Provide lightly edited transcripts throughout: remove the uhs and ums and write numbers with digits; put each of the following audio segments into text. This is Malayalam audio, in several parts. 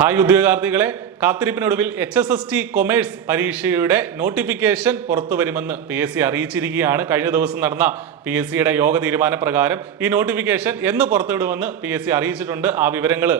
ഹായ് ഉദ്യോഗാർത്ഥികളെ, കാത്തിരിപ്പിനൊടുവിൽ HSST കൊമേഴ്സ് പരീക്ഷയുടെ നോട്ടിഫിക്കേഷൻ പുറത്തു വരുമെന്ന് PSC അറിയിച്ചിരിക്കുകയാണ്. കഴിഞ്ഞ ദിവസം നടന്ന PSCയുടെ യോഗ തീരുമാനപ്രകാരം ഈ നോട്ടിഫിക്കേഷൻ എന്ന് പുറത്തുവിടുമെന്ന് PSC അറിയിച്ചിട്ടുണ്ട്. ആ വിവരങ്ങൾ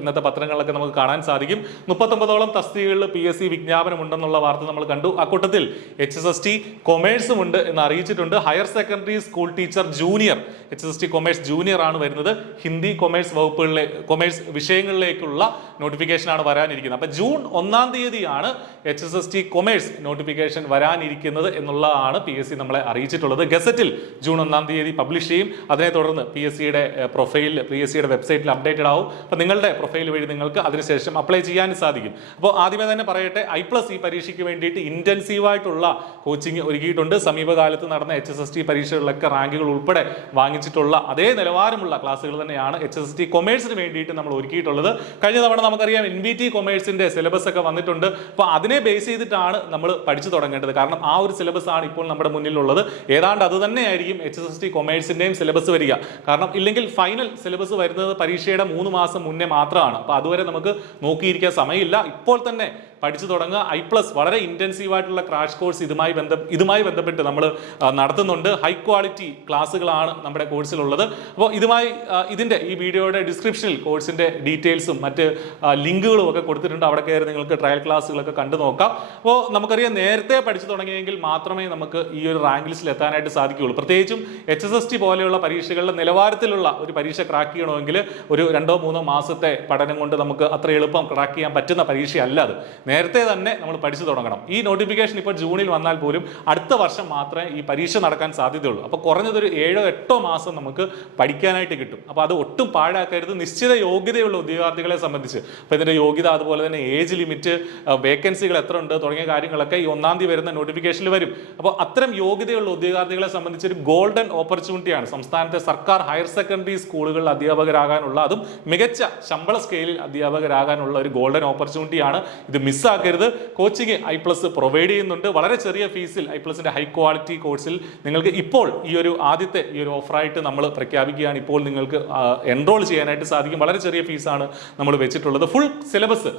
ഇന്നത്തെ പത്രങ്ങളിലൊക്കെ നമുക്ക് കാണാൻ സാധിക്കും. 39ഓളം തസ്തികകളിൽ PSC വിജ്ഞാപനമുണ്ടെന്നുള്ള വാർത്ത നമ്മൾ കണ്ടു. അക്കൂട്ടത്തിൽ HSST കൊമേഴ്സും ഉണ്ട് എന്ന് അറിയിച്ചിട്ടുണ്ട്. Higher secondary school teacher junior HSST commerce junior ആണ് വരുന്നത്. ഹിന്ദി കൊമേഴ്സ് വകുപ്പുകളിലെ കൊമേഴ്സ് വിഷയങ്ങളിലേക്കുള്ള നോട്ടിഫിക്കേഷൻ ആണ് വരാനിരിക്കുന്നത്. അപ്പൊ ജൂൺ 1-ാം തീയതിയാണ് HSST കൊമേഴ്സ് നോട്ടിഫിക്കേഷൻ വരാനിരിക്കുന്നത് എന്നുള്ളതാണ് PSC നമ്മളെ അറിയിച്ചിട്ടുള്ളത്. ഗസറ്റിൽ ജൂൺ 1-ാം തീയതി പബ്ലിഷ് ചെയ്യും. അതിനെ തുടർന്ന് PSCയുടെ പ്രൊഫൈൽ PSCയുടെ വെബ്സൈറ്റിൽ അപ്ഡേറ്റഡ് ആവും. അപ്പൊ നിങ്ങളുടെ പ്രൊഫൈൽ വഴി നിങ്ങൾക്ക് അതിനുശേഷം അപ്ലൈ ചെയ്യാൻ സാധിക്കും. അപ്പോൾ ആദ്യമേ തന്നെ പറയട്ടെ, I+ ഈ പരീക്ഷയ്ക്ക് വേണ്ടിയിട്ട് ഇന്റൻസീവായിട്ടുള്ള കോച്ചിങ് ഒരുക്കിയിട്ടുണ്ട്. സമീപകാലത്ത് നടന്ന HSST പരീക്ഷകളിലൊക്കെ റാങ്കുകൾ ഉൾപ്പെടെ വാങ്ങിച്ചിട്ടുള്ള അതേ നിലവാരമുള്ള ക്ലാസ്സുകൾ തന്നെയാണ് HSST കൊമേഴ്സിന് വേണ്ടിയിട്ട് നമ്മൾ ഒരുക്കിയിട്ടുള്ളത്. കഴിഞ്ഞ തവണ നമുക്കറിയാം NBT കൊമേഴ്സിന്റെ സിലബസ് ഒക്കെ വന്നിട്ടുണ്ട്. അപ്പോൾ അതിനെ ബേസ് ചെയ്തിട്ടാണ് നമ്മൾ പഠിച്ചു തുടങ്ങേണ്ടത്. കാരണം ആ ഒരു സിലബസ് ആണ് ഇപ്പോൾ നമ്മുടെ മുന്നിലുള്ളത്. ഏതാണ്ട് അത് തന്നെയായിരിക്കും HSST കൊമേഴ്സിന്റെയും സിലബസ് വരിക. കാരണം ഇല്ലെങ്കിൽ ഫൈനൽ സിലബസ് വരുന്നത് പരീക്ഷയുടെ 3 മാസം മുന്നേ മാത്രമാണ്. അപ്പോൾ അതുവരെ നമുക്ക് നോക്കിയിരിക്കാൻ സമയമില്ല. ഇപ്പോൾ തന്നെ പഠിച്ചു തുടങ്ങുക. I+ വളരെ ഇന്റൻസീവ് ആയിട്ടുള്ള ക്രാഷ് കോഴ്സ് ഇതുമായി ബന്ധപ്പെട്ട് നമ്മൾ നടത്തുന്നുണ്ട്. ഹൈ ക്വാളിറ്റി ക്ലാസ്സുകളാണ് നമ്മുടെ കോഴ്സിലുള്ളത്. അപ്പോൾ ഇതിന്റെ ഈ വീഡിയോയുടെ ഡിസ്ക്രിപ്ഷനിൽ കോഴ്സിന്റെ ഡീറ്റെയിൽസും മറ്റ് ലിങ്കുകളും ഒക്കെ കൊടുത്തിട്ടുണ്ട്. അവിടെ കയറി നിങ്ങൾക്ക് ട്രയൽ ക്ലാസ്സുകളൊക്കെ കണ്ടു നോക്കാം. അപ്പോൾ നമുക്കറിയാം, നേരത്തെ പഠിച്ചു തുടങ്ങിയെങ്കിൽ മാത്രമേ നമുക്ക് ഈ ഒരു റാങ്ക് ലിസ്റ്റിൽ എത്താനായിട്ട് സാധിക്കുകയുള്ളൂ. പ്രത്യേകിച്ചും HSST പോലെയുള്ള പരീക്ഷകളുടെ നിലവാരത്തിലുള്ള ഒരു പരീക്ഷ ക്രാക്ക് ചെയ്യണമെങ്കിൽ ഒരു 2-3 മാസത്തെ പഠനം കൊണ്ട് നമുക്ക് അത്ര എളുപ്പം ക്രാക്ക് ചെയ്യാൻ പറ്റുന്ന പരീക്ഷയല്ല അത്. നേരത്തെ തന്നെ നമ്മൾ പഠിച്ചു തുടങ്ങണം. ഈ നോട്ടിഫിക്കേഷൻ ഇപ്പോൾ ജൂണിൽ വന്നാൽ പോലും അടുത്ത വർഷം മാത്രമേ ഈ പരീക്ഷ നടക്കാൻ സാധ്യതയുള്ളൂ. അപ്പോൾ കുറഞ്ഞതൊരു 7-8 മാസം നമുക്ക് പഠിക്കാനായിട്ട് കിട്ടും. അപ്പോൾ അത് ഒട്ടും പാഴാക്കരുത്. നിശ്ചിത യോഗ്യതയുള്ള ഉദ്യോഗാർത്ഥികളെ സംബന്ധിച്ച് അപ്പോൾ ഇതിന്റെ യോഗ്യത, അതുപോലെ തന്നെ ഏജ് ലിമിറ്റ്, വേക്കൻസികൾ എത്ര ഉണ്ട് തുടങ്ങിയ കാര്യങ്ങളൊക്കെ ഈ 1-ാം തീയതി വരുന്ന നോട്ടിഫിക്കേഷനിൽ വരും. അപ്പോൾ അത്തരം യോഗ്യതയുള്ള ഉദ്യോഗാർത്ഥികളെ സംബന്ധിച്ച് ഒരു ഗോൾഡൻ ഓപ്പർച്യൂണിറ്റിയാണ് സംസ്ഥാനത്തെ സർക്കാർ ഹയർ സെക്കൻഡറി സ്കൂളുകളിൽ അധ്യാപകരാകാനുള്ള, അതും മികച്ച ശമ്പള സ്കെയിലിൽ അധ്യാപകരാകാനുള്ള ഒരു ഗോൾഡൻ ഓപ്പർച്യൂണിറ്റിയാണ്. ഇത് മിസ്സാക്കരുത്. കോച്ചിങ് I+ പ്രൊവൈഡ് ചെയ്യുന്നുണ്ട്. വളരെ ചെറിയ ഫീസിൽ I+ന്റെ ഹൈ ക്വാളിറ്റി കോഴ്സിൽ നിങ്ങൾക്ക് ഇപ്പോൾ ഈ ഒരു ഓഫറായിട്ട് നമ്മൾ പ്രഖ്യാപിക്കുകയാണ്. ഇപ്പോൾ നിങ്ങൾക്ക് എൻറോൾ ചെയ്യാനായിട്ട് സാധിക്കും. വളരെ ചെറിയ ഫീസാണ് നമ്മൾ വെച്ചിട്ടുള്ളത്. ഫുൾ സിലബസ്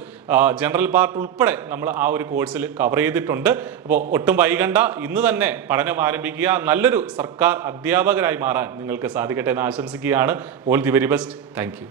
ജനറൽ പാർട്ട് ഉൾപ്പെടെ നമ്മൾ ആ ഒരു കോഴ്സിൽ കവർ ചെയ്തിട്ടുണ്ട്. അപ്പോൾ ഒട്ടും വൈകണ്ട, ഇന്ന് തന്നെ പഠനം ആരംഭിക്കുക. നല്ലൊരു സർക്കാർ അധ്യാപകരായി മാറാൻ നിങ്ങൾക്ക് സാധിക്കട്ടെ എന്ന് ആശംസിക്കുകയാണ്. All the very best. Thank you.